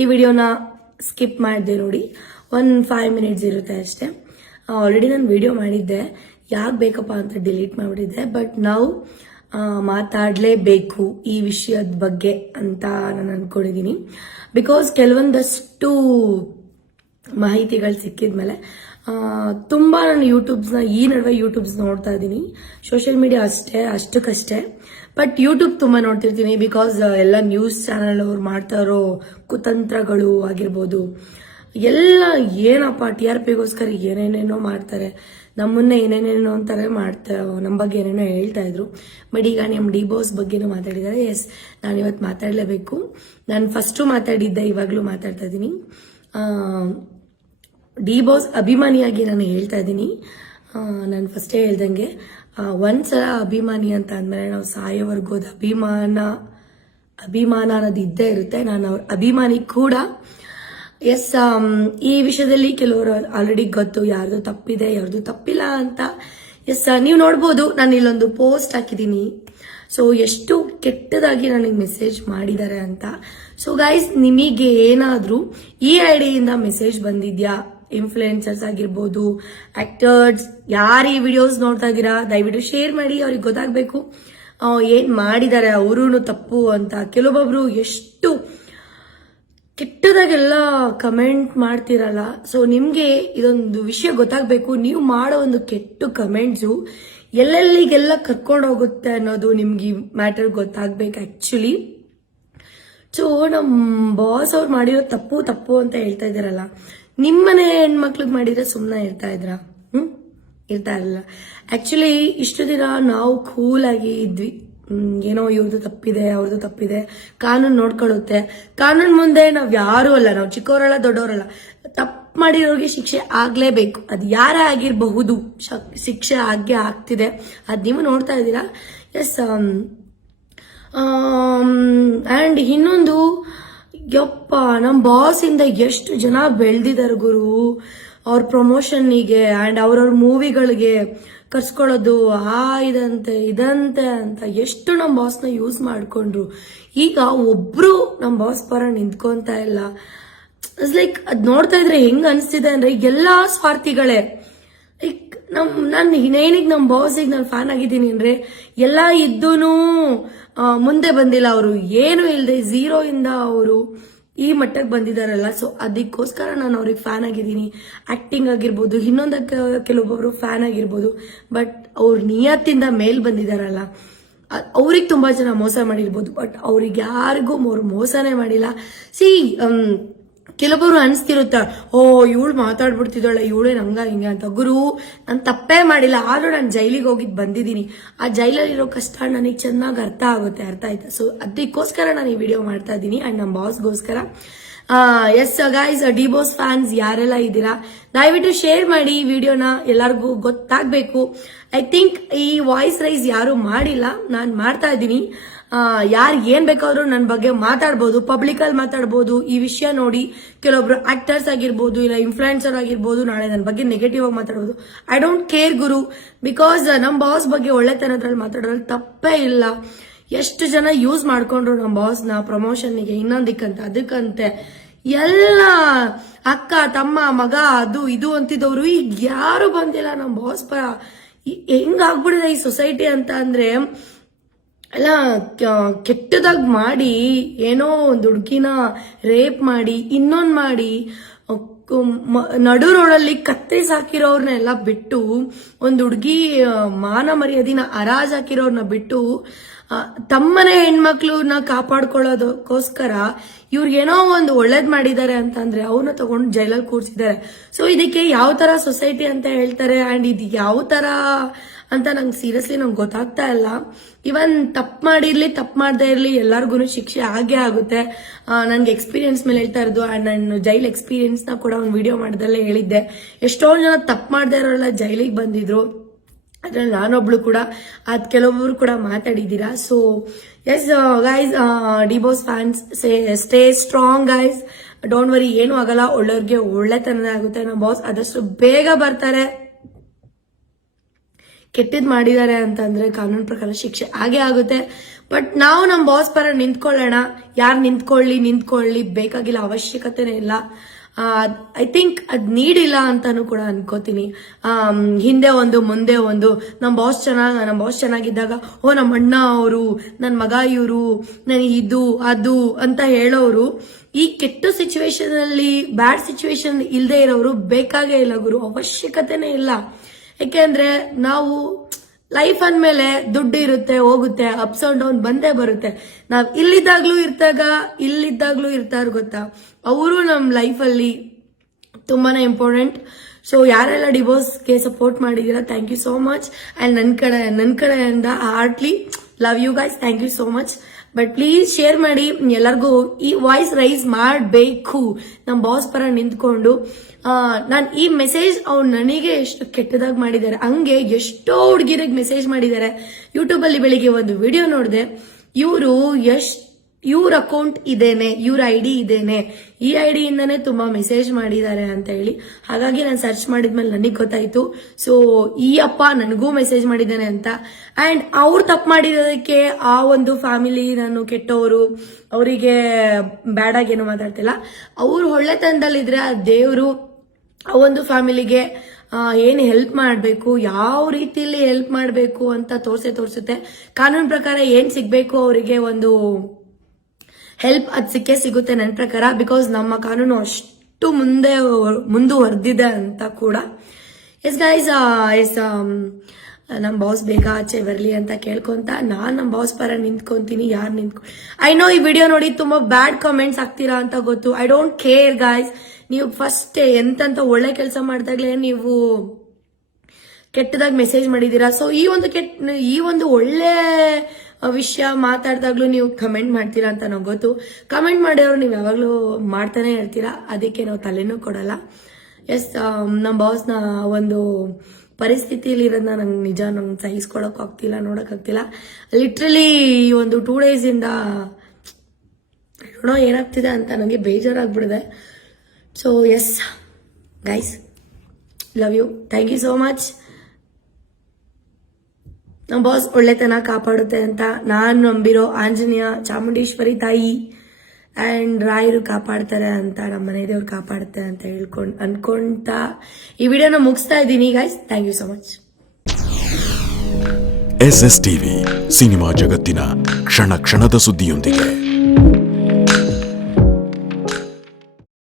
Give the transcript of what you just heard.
ಈ ವಿಡಿಯೋನ ಸ್ಕಿಪ್ ಮಾಡಿದೆ ನೋಡಿ, 5 ಮಿನಿಟ್ಸ್ ಇರುತ್ತೆ ಅಷ್ಟೇ. ಆಲ್ರೆಡಿ ನಾನು ವಿಡಿಯೋ ಮಾಡಿದ್ದೆ, ಯಾಕೆ ಬೇಕಪ್ಪ ಅಂತ ಡಿಲೀಟ್ ಮಾಡಿಬಿಟ್ಟಿದ್ದೆ. ಬಟ್ ನಾವು ಮಾತಾಡಲೇಬೇಕು ಈ ವಿಷಯದ ಬಗ್ಗೆ ಅಂತ ನಾನು ಅನ್ಕೊಂಡಿದ್ದೀನಿ. ಬಿಕಾಸ್ ಕೆಲವೊಂದಷ್ಟು ಮಾಹಿತಿಗಳು ಸಿಕ್ಕಿದ್ಮೇಲೆ ತುಂಬಾ ನಾನು ಈ ನಡುವೆ ಯೂಟ್ಯೂಬ್ಸ್ ನೋಡ್ತಾ ಇದ್ದೀನಿ. ಸೋಷಿಯಲ್ ಮೀಡಿಯಾ ಅಷ್ಟಕ್ಕಷ್ಟೇ, ಬಟ್ ಯೂಟ್ಯೂಬ್ ತುಂಬಾ ನೋಡ್ತಿರ್ತೀನಿ. ಬಿಕಾಸ್ ಎಲ್ಲ ನ್ಯೂಸ್ ಚಾನೆಲ್ ಅವ್ರು ಮಾಡ್ತಾ ಇರೋ ಕುತಂತ್ರಗಳು ಆಗಿರ್ಬೋದು, ಎಲ್ಲ ಏನಪ್ಪ TRPಗೋಸ್ಕರ ಏನೇನೇನೋ ಮಾಡ್ತಾರೆ, ನಮ್ಮನ್ನೇ ಏನೇನೇನೋ ಅಂತಾರೆ ಮಾಡ್ತಾರೆ, ನಮ್ಮ ಬಗ್ಗೆ ಏನೇನೋ ಹೇಳ್ತಾ ಇದ್ರು. ಬಟ್ ಈಗ ನಮ್ಮ ಡಿ ಬಾಸ್ ಬಗ್ಗೆನೂ ಮಾತಾಡಿದ್ದಾರೆ. ಎಸ್, ನಾನು ಇವತ್ತು ಮಾತಾಡಲೇಬೇಕು. ನಾನು ಫಸ್ಟು ಮಾತಾಡಿದ್ದೆ, ಇವಾಗಲೂ ಮಾತಾಡ್ತಾ ಇದ್ದೀನಿ. ಡಿ ಬಾಸ್ ಅಭಿಮಾನಿಯಾಗಿ ನಾನು ಹೇಳ್ತಾ ಇದ್ದೀನಿ. ನಾನು ಫಸ್ಟೇ ಹೇಳ್ದಂಗೆ, ಒಂದ್ಸಲ ಅಭಿಮಾನಿ ಅಂತ ಅಂದಮೇಲೆ ನಾವು ಸಾಯೋವರೆಗೂ ಅದು ಅಭಿಮಾನ ಅನ್ನೋದು ಇದ್ದೇ ಇರುತ್ತೆ. ನಾನು ಅವ್ರ ಅಭಿಮಾನಿ ಕೂಡ. ಎಸ್, ಈ ವಿಷಯದಲ್ಲಿ ಕೆಲವರು ಆಲ್ರೆಡಿ ಗೊತ್ತು ಯಾರ್ದು ತಪ್ಪಿದೆ ಯಾರ್ದು ತಪ್ಪಿಲ್ಲ ಅಂತ. ಎಸ್, ನೀವು ನೋಡ್ಬೋದು, ನಾನು ಇಲ್ಲೊಂದು ಪೋಸ್ಟ್ ಹಾಕಿದ್ದೀನಿ. ಸೊ ಎಷ್ಟು ಕೆಟ್ಟದಾಗಿ ನನಗೆ ಮೆಸೇಜ್ ಮಾಡಿದ್ದಾರೆ ಅಂತ. ಸೊ ಗೈಸ್, ನಿಮಗೆ ಏನಾದರೂ ಈ ಐಡಿಯಿಂದ ಮೆಸೇಜ್ ಬಂದಿದ್ಯಾ? ಇನ್ಫ್ಲುಯೆನ್ಸರ್ಸ್ ಆಗಿರ್ಬೋದು, ಆಕ್ಟರ್ಸ್, ಯಾರು ಈ ವಿಡಿಯೋಸ್ ನೋಡ್ತಾ ಇದ್ದೀರಾ, ದಯವಿಟ್ಟು ಶೇರ್ ಮಾಡಿ. ಅವ್ರಿಗೆ ಗೊತ್ತಾಗಬೇಕು ಏನ್ ಮಾಡಿದ್ದಾರೆ ಅವರು ತಪ್ಪು ಅಂತ. ಕೆಲವೊಬ್ಬರು ಎಷ್ಟು ಕೆಟ್ಟದಾಗೆಲ್ಲ ಕಮೆಂಟ್ ಮಾಡ್ತಿರಲ್ಲ. ಸೊ ನಿಮ್ಗೆ ಇದೊಂದು ವಿಷಯ ಗೊತ್ತಾಗಬೇಕು, ನೀವು ಮಾಡೋ ಒಂದು ಕೆಟ್ಟ ಕಮೆಂಟ್ಸು ಎಲ್ಲೆಲ್ಲಿಗೆಲ್ಲ ಕರ್ಕೊಂಡು ಹೋಗುತ್ತೆ ಅನ್ನೋದು ನಿಮ್ಗೆ ಮ್ಯಾಟರ್ ಗೊತ್ತಾಗ್ಬೇಕು ಆಕ್ಚುಲಿ. ಸೊ ನಮ್ಮ ಬಾಸ್ ಅವ್ರು ಮಾಡಿರೋ ತಪ್ಪು ಅಂತ ಹೇಳ್ತಾ ಇದ್ದಾರಲ್ಲ, ನಿಮ್ಮನೆ ಹೆಣ್ಮಕ್ಳಿಗೆ ಮಾಡಿದ್ರೆ ಸುಮ್ಮನೆ ಇರ್ತಾ ಇದ್ರಾ? ಇರ್ತಾ ಇರಲಿಲ್ಲ. ಆಕ್ಚುಲಿ ಇಷ್ಟು ದಿನ ನಾವು ಕೂಲ್ ಆಗಿ ಇದ್ವಿ. ಏನೋ ಇವ್ರದ್ದು ತಪ್ಪಿದೆ ಅವ್ರದ್ದು ತಪ್ಪಿದೆ, ಕಾನೂನು ನೋಡ್ಕೊಳ್ಳುತ್ತೆ. ಕಾನೂನು ಮುಂದೆ ನಾವ್ ಯಾರು ಅಲ್ಲ, ನಾವು ಚಿಕ್ಕವರಲ್ಲ ದೊಡ್ಡವರಲ್ಲ. ತಪ್ಪು ಮಾಡಿರೋರಿಗೆ ಶಿಕ್ಷೆ ಆಗ್ಲೇಬೇಕು, ಅದು ಯಾರೇ ಆಗಿರಬಹುದು, ಶಿಕ್ಷೆ ಆಗೇ ಆಗ್ತಿದೆ. ಅದ್ ನೀವು ನೋಡ್ತಾ ಇದ್ದೀರಾ. ಎಸ್, ಅಂಡ್ ಇನ್ನೊಂದು, ಯಪ್ಪ, ನಮ್ಮ ಬಾಸ್ ಇಂದ ಎಷ್ಟು ಜನ ಬೆಳೆದಿದ್ದಾರೆ ಗುರು. ಅವ್ರ ಪ್ರಮೋಷನ್ನಿಗೆ ಅಂಡ್ ಅವ್ರವ್ರ ಮೂವಿಗಳಿಗೆ ಕರ್ಸ್ಕೊಳ್ಳೋದು, ಇದಂತೆ ಅಂತ ಎಷ್ಟು ನಮ್ಮ ಬಾಸ್ನ ಯೂಸ್ ಮಾಡ್ಕೊಂಡ್ರು. ಈಗ ಒಬ್ರು ನಮ್ಮ ಬಾಸ್ ಪರ ನಿಂತ್ಕೊಂತ ಇಲ್ಲ. ಇಟ್ಸ್ ಲೈಕ್ ಅದ್ ನೋಡ್ತಾ ಇದ್ರೆ ಹೆಂಗ್ ಅನ್ಸ್ತಿದೆ ಅಂದ್ರೆ ಎಲ್ಲಾ ಸ್ವಾರ್ಥಿಗಳೇ. ಲೈಕ್ ನಾನು ಏನಿಗೆ ನಮ್ಮ ಬಾಸಿಗೆ ನಾನು ಫ್ಯಾನ್ ಆಗಿದ್ದೀನಿ ಅಂದ್ರೆ, ಎಲ್ಲಾ ಇದ್ದೂನು ಮುಂದೆ ಬಂದಿಲ್ಲ. ಅವರು ಏನು ಇಲ್ಲದೆ ಝೀರೋ ಇಂದ ಅವರು ಈ ಮಟ್ಟಕ್ಕೆ ಬಂದಿದಾರಲ್ಲ. ಸೊ ಅದಕ್ಕೋಸ್ಕರ ನಾನು ಅವ್ರಿಗೆ ಫ್ಯಾನ್ ಆಗಿದ್ದೀನಿ. ಆಕ್ಟಿಂಗ್ ಆಗಿರ್ಬೋದು, ಇನ್ನೊಂದಕ್ಕೆ ಕೆಲವೊಬ್ಬರು ಫ್ಯಾನ್ ಆಗಿರ್ಬೋದು. ಬಟ್ ಅವ್ರ ನಿಯತ್ತಿಂದ ಮೇಲ್ ಬಂದಿದಾರಲ್ಲ, ಅವ್ರಿಗೆ ತುಂಬಾ ಜನ ಮೋಸ ಮಾಡಿರ್ಬೋದು, ಬಟ್ ಅವ್ರಿಗೆ ಯಾರಿಗೂ ಮೋಸನೇ ಮಾಡಿಲ್ಲ. ಕೆಲವೊಬ್ರು ಅನ್ಸ್ತಿರುತ್ತ, ಇವಳು ಮಾತಾಡ್ಬಿಡ್ತಿದ್ದಾಳೆ, ಇವಳೇ ನಂಗ ಹಿಂಗೆ ಅಂತ. ಗುರು, ನಾನು ತಪ್ಪೇ ಮಾಡಿಲ್ಲ, ಆದ್ರೂ ನಾನು ಜೈಲಿಗೆ ಹೋಗಿದ್ ಬಂದಿದ್ದೀನಿ. ಆ ಜೈಲಲ್ಲಿರೋ ಕಷ್ಟ ನನಗೆ ಚೆನ್ನಾಗಿ ಅರ್ಥ ಆಯ್ತಾ? ಸೊ ಅದಕ್ಕೋಸ್ಕರ ನಾನು ಈ ವಿಡಿಯೋ ಮಾಡ್ತಾ ಇದ್ದೀನಿ, ಅಂಡ್ ನಮ್ಮ ಬಾಸ್ಗೋಸ್ಕರ. Yes guys, D boss fans ಯಾರೆಲ್ಲ ಇದ್ದೀರಾ, ದಯವಿಟ್ಟು ಶೇರ್ ಮಾಡಿ ಈ ವಿಡಿಯೋನ, ಎಲ್ಲರಿಗೂ ಗೊತ್ತಾಗ್ಬೇಕು. ಐ ಥಿಂಕ್ ಈ ವಾಯ್ಸ್ ರೈಸ್ ಯಾರು ಮಾಡಿಲ್ಲ, ನಾನು ಮಾಡ್ತಾ ಇದ್ದೀನಿ. ಯಾರು ಏನ್ ಬೇಕಾದ್ರೂ ನನ್ನ ಬಗ್ಗೆ ಮಾತಾಡ್ಬೋದು, ಪಬ್ಲಿಕ್ ಅಲ್ಲಿ ಮಾತಾಡ್ಬೋದು. ಈ ವಿಷಯ ನೋಡಿ ಕೆಲವೊಬ್ರು ಆಕ್ಟರ್ಸ್ ಆಗಿರ್ಬೋದು, ಇಲ್ಲ ಇನ್ಫ್ಲುಯೆನ್ಸರ್ ಆಗಿರ್ಬೋದು, ನಾಳೆ ನನ್ನ ಬಗ್ಗೆ ನೆಗೆಟಿವ್ ಆಗಿ ಮಾತಾಡ್ಬೋದು. I don't care Guru, because ನಮ್ಮ ಬಾಸ್ ಬಗ್ಗೆ ಒಳ್ಳೆತನದ್ರಲ್ಲಿ ಮಾತಾಡೋದ್ರಲ್ಲಿ ತಪ್ಪೇ ಇಲ್ಲ. ಎಷ್ಟು ಜನ ಯೂಸ್ ಮಾಡ್ಕೊಂಡ್ರು ನಮ್ಮ ಬಾಸ್ನ ಪ್ರಮೋಷನ್ಗೆ, ಇನ್ನೊಂದಕ್ಕಂತ ಅದಕ್ಕಂತೆ ಎಲ್ಲ ಅಕ್ಕ ತಮ್ಮ ಮಗ ಅದು ಇದು ಅಂತಿದ್ದವ್ರು ಈಗ ಯಾರು ಬಂದಿಲ್ಲ ನಮ್ಮ ಬಾಸ್ ಪರ. ಹೆಂಗಾಗ್ಬಿಡಿದೆ ಈ ಸೊಸೈಟಿ ಅಂತ ಅಂದ್ರೆ, ಎಲ್ಲ ಕೆಟ್ಟದಾಗಿ ಮಾಡಿ, ಏನೋ ಒಂದು ಹುಡುಗಿನ ರೇಪ್ ಮಾಡಿ, ಇನ್ನೊಂದು ಮಾಡಿ, ನಡು ರೋಡಲ್ಲಿ ಕತ್ತರಿಸಿ ಹಾಕಿರೋರ್ನೆಲ್ಲ ಬಿಟ್ಟು, ಒಂದು ಹುಡುಗಿ ಮಾನ ಮರ್ಯಾದಿನ ಹರಾಜ್ ಹಾಕಿರೋರ್ನ ಬಿಟ್ಟು, ತಮ್ಮನೆ ಹೆಣ್ಮಕ್ಳನ್ನ ಕಾಪಾಡ್ಕೊಳ್ಳೋದಕ್ಕೋಸ್ಕರ ಇವ್ರಿಗೇನೋ ಒಂದು ಒಳ್ಳೇದ್ ಮಾಡಿದ್ದಾರೆ ಅಂತಂದ್ರೆ ಅವ್ರನ್ನ ತಗೊಂಡು ಜೈಲಲ್ಲಿ ಕೂರ್ಸಿದ್ದಾರೆ. ಸೊ ಇದಕ್ಕೆ ಯಾವ ತರ ಸೊಸೈಟಿ ಅಂತ ಹೇಳ್ತಾರೆ, ಅಂಡ್ ಇದು ಯಾವ ತರ ಅಂತ ನಂಗೆ ಸೀರಿಯಸ್ಲಿ ನಂಗೆ ಗೊತ್ತಾಗ್ತಾ ಇಲ್ಲ. ಇವನ್ ತಪ್ಪು ಮಾಡಿರ್ಲಿ ತಪ್ಪು ಮಾಡದೇ ಇರ್ಲಿ, ಎಲ್ಲಾರ್ಗು ಶಿಕ್ಷೆ ಆಗೇ ಆಗುತ್ತೆ. ನನ್ಗೆ ಎಕ್ಸ್ಪೀರಿಯನ್ಸ್ ಮೇಲೆ ಹೇಳ್ತಾ ಇರೋದು, ಅಂಡ್ ನಾನು ಜೈಲ್ ಎಕ್ಸ್ಪೀರಿಯನ್ಸ್ ನ ಕೂಡ ಒಂದು ವಿಡಿಯೋ ಮಾಡಿದಲ್ಲೇ ಹೇಳಿದ್ದೆ. ಎಷ್ಟೊಂದು ಜನ ತಪ್ಪು ಮಾಡದೇ ಇರೋಲ್ಲ ಜೈಲಿಗೆ ಬಂದಿದ್ರು, ಅದ್ರಲ್ಲಿ ನಾನೊಬ್ಳು ಕೂಡ. ಅದ್ ಕೆಲವೊಬ್ರು ಕೂಡ ಮಾತಾಡಿದ್ದೀರಾ. So yes guys, D boss fans, stay strong guys, don't worry, ಏನು ಆಗಲ್ಲ. ಒಳ್ಳೆಯವ್ರಿಗೆ ಒಳ್ಳೆತನದೇ ಆಗುತ್ತೆ. ನಮ್ಮ ಬಾಸ್ ಆದಷ್ಟು ಬೇಗ ಬರ್ತಾರೆ. ಕೆಟ್ಟದ್ ಮಾಡಿದ್ದಾರೆ ಅಂತಂದ್ರೆ ಕಾನೂನು ಪ್ರಕಾರ ಶಿಕ್ಷೆ ಆಗೇ ಆಗುತ್ತೆ. ಬಟ್ ನಾವು ನಮ್ಮ ಬಾಸ್ ಪರ ನಿಂತ್ಕೊಳ್ಳೋಣ. ಯಾರು ನಿಂತ್ಕೊಳ್ಳಿ ಬೇಕಾಗಿಲ್ಲ, ಅವಶ್ಯಕತೆನೇ ಇಲ್ಲ. ಐ ಥಿಂಕ್ ಅದ್ ನೀಡಿಲ್ಲ ಅಂತಾನು ಕೂಡ ಅನ್ಕೋತೀನಿ. ಹಿಂದೆ ಒಂದು ಮುಂದೆ ಒಂದು ನಮ್ಮ ಬಾಸ್ ಚೆನ್ನಾಗಿದ್ದಾಗ ನಮ್ಮ ಅಣ್ಣ ಅವರು, ನನ್ನ ಮಗ ಇವರು, ನನಗೆ ಇದು ಅದು ಅಂತ ಹೇಳೋರು ಈ ಕೆಟ್ಟ ಸಿಚುವೇಶನ್ ಅಲ್ಲಿ, ಬ್ಯಾಡ್ ಸಿಚುವೇಶನ್ ಇಲ್ಲದೆ ಇರೋರು ಬೇಕಾಗೇ ಇಲ್ಲ ಗುರು, ಅವಶ್ಯಕತೆನೇ ಇಲ್ಲ. ಯಾಕೆಂದ್ರೆ ನಾವು ಲೈಫ್ ಅಂದ್ಮೇಲೆ ದುಡ್ಡು ಇರುತ್ತೆ, ಹೋಗುತ್ತೆ, ಅಪ್ಸ್ ಅಂಡ್ ಡೌನ್ ಬಂದೇ ಬರುತ್ತೆ. ನಾವ್ ಇಲ್ಲಿದ್ದಾಗ್ಲೂ ಇರ್ತಾರ ಗೊತ್ತಾ, ಅವರು ನಮ್ ಲೈಫಲ್ಲಿ ತುಂಬಾನೇ ಇಂಪಾರ್ಟೆಂಟ್. ಸೊ ಯಾರೆಲ್ಲ ಡಿವೋರ್ಸ್ಗೆ ಸಪೋರ್ಟ್ ಮಾಡಿದೀರಾ, thank you so much. And ನನ್ನ ಕಡೆಯಿಂದ heartly love you guys, thank you so much. But please share ಮಾಡಿ, ಎಲ್ಲರಿಗೂ ಈ ವಾಯ್ಸ್ ರೈಸ್ ಮಾಡಬೇಕು, ನಮ್ಮ ಬಾಸ್ ಪರ ನಿಂತ್ಕೊಂಡು. ನಾನು ಈ ಮೆಸೇಜ್ ಅವ್ರು ನನಗೆ ಎಷ್ಟು ಕೆಟ್ಟದಾಗಿ ಮಾಡಿದ್ದಾರೆ, ಹಂಗೆ ಎಷ್ಟೋ ಹುಡುಗಿರಿಗೆ ಮೆಸೇಜ್ ಮಾಡಿದ್ದಾರೆ. ಯೂಟ್ಯೂಬ್ ಅಲ್ಲಿ ಬೆಳಿಗ್ಗೆ ಒಂದು ವಿಡಿಯೋ ನೋಡಿದೆ, ಇವ್ರ ಅಕೌಂಟ್ ಇದೇನೆ, ಇವ್ರ ಐಡಿ ಇದೇನೆ, ಈ ಐಡಿಯಿಂದಾನೇ ತುಂಬಾ ಮೆಸೇಜ್ ಮಾಡಿದ್ದಾರೆ ಅಂತ ಹೇಳಿ. ಹಾಗಾಗಿ ನಾನು ಸರ್ಚ್ ಮಾಡಿದ್ಮೇಲೆ ನನಗೆ ಗೊತ್ತಾಯ್ತು. ಸೊ ಈ ಅಪ್ಪ ನನಗೂ ಮೆಸೇಜ್ ಮಾಡಿದ್ದಾನೆ ಅಂತ. ಅಂಡ್ ಅವ್ರು ತಪ್ಪು ಮಾಡಿರೋದಕ್ಕೆ ಆ ಒಂದು ಫ್ಯಾಮಿಲಿ, ನಾನು ಕೆಟ್ಟವರು, ಅವರಿಗೆ ಬ್ಯಾಡ್ ಆಗಿ ಏನು ಮಾತಾಡ್ತಿಲ್ಲ. ಅವ್ರು ಒಳ್ಳೆತನದಲ್ಲಿದ್ರೆ ಆ ದೇವರು ಆ ಒಂದು ಫ್ಯಾಮಿಲಿಗೆ ಏನು ಹೆಲ್ಪ್ ಮಾಡಬೇಕು, ಯಾವ ರೀತಿಯಲ್ಲಿ ಹೆಲ್ಪ್ ಮಾಡಬೇಕು ಅಂತ ತೋರಿಸುತ್ತೆ. ಕಾನೂನು ಪ್ರಕಾರ ಏನ್ ಸಿಗ್ಬೇಕು ಅವರಿಗೆ ಒಂದು ಹೆಲ್ಪ್ ಅದು ಸಿಗುತ್ತೆ ನನ್ನ ಪ್ರಕಾರ. ಬಿಕಾಸ್ ನಮ್ಮ ಕಾನೂನು ಅಷ್ಟು ಮುಂದುವರೆದಿದೆ ಅಂತ ಕೂಡ. ಎಸ್ ಗೈಸ್, ನಮ್ಮ ಬಾಸ್ ಬೇಗ ಆಚೆ ಬರಲಿ ಅಂತ ಕೇಳ್ಕೊಂತ ನಾನು ನಮ್ಮ ಬಾಸ್ ಪರ ನಿಂತ್ಕೊಂತೀನಿ. ಐ ನೋ ಈ ವಿಡಿಯೋ ನೋಡಿ ತುಂಬಾ ಬ್ಯಾಡ್ ಕಾಮೆಂಟ್ಸ್ ಆಗ್ತೀರಾ ಅಂತ ಗೊತ್ತು. I don't care guys. ನೀವು ಫಸ್ಟ್ ಎಂತಂತ ಒಳ್ಳೆ ಕೆಲಸ ಮಾಡಿದಾಗ್ಲೇ ನೀವು ಕೆಟ್ಟದಾಗಿ ಮೆಸೇಜ್ ಮಾಡಿದೀರಾ. ಸೊ ಈ ಒಂದು ಒಳ್ಳೆ ವಿಷಯ ಮಾತಾಡಿದಾಗ್ಲೂ ನೀವು ಕಮೆಂಟ್ ಮಾಡ್ತೀರಾ ಅಂತ ನಂಗೆ ಗೊತ್ತು. ಕಮೆಂಟ್ ಮಾಡಿರೋರು ನೀವು ಯಾವಾಗ್ಲೂ ಮಾಡ್ತಾನೆ ಇರ್ತೀರಾ, ಅದಕ್ಕೆ ನಾವು ತಲೆನೂ ಕೊಡಲ್ಲ. ಎಸ್, ನಮ್ಮ ಬಾಸ್ನ ಒಂದು ಪರಿಸ್ಥಿತಿಯಲ್ಲಿ ಇರೋದನ್ನ ನಂಗೆ ಸಹಿಸ್ಕೊಳಕ್ ಆಗ್ತಿಲ್ಲ, ನೋಡಕ್ ಆಗ್ತಿಲ್ಲ. ಲಿಟ್ರಲಿ ಒಂದು 2 days ಇಂದ ನೋಡೋ ಏನಾಗ್ತಿದೆ ಅಂತ ನನಗೆ ಬೇಜಾರಾಗ್ಬಿಡಿದೆ. So yes guys, love you, thank you so much. ನಮ್ಮ ಬಾಸ್ ಒಳ್ಳೆತನ ಕಾಪಾಡುತ್ತೆ ಅಂತ ನಾನು ನಂಬಿರೋ ಆಂಜನೇಯ, ಚಾಮುಂಡೇಶ್ವರಿ ತಾಯಿ ಅಂಡ್ ರಾಯರು ಕಾಪಾಡ್ತಾರೆ ಅಂತ, ನಮ್ಮ ಮನೆ ದೇವ್ರು ಕಾಪಾಡುತ್ತೆ ಅಂತ ಅನ್ಕೊಂತ ಈ ವಿಡಿಯೋನ ಮುಗಿಸ್ತಾ ಇದ್ದೀನಿ guys. Thank you so much. SS TV, cinema ಜಗತ್ತಿನ ಕ್ಷಣ ಕ್ಷಣದ ಸುದ್ದಿಯೊಂದಿಗೆ.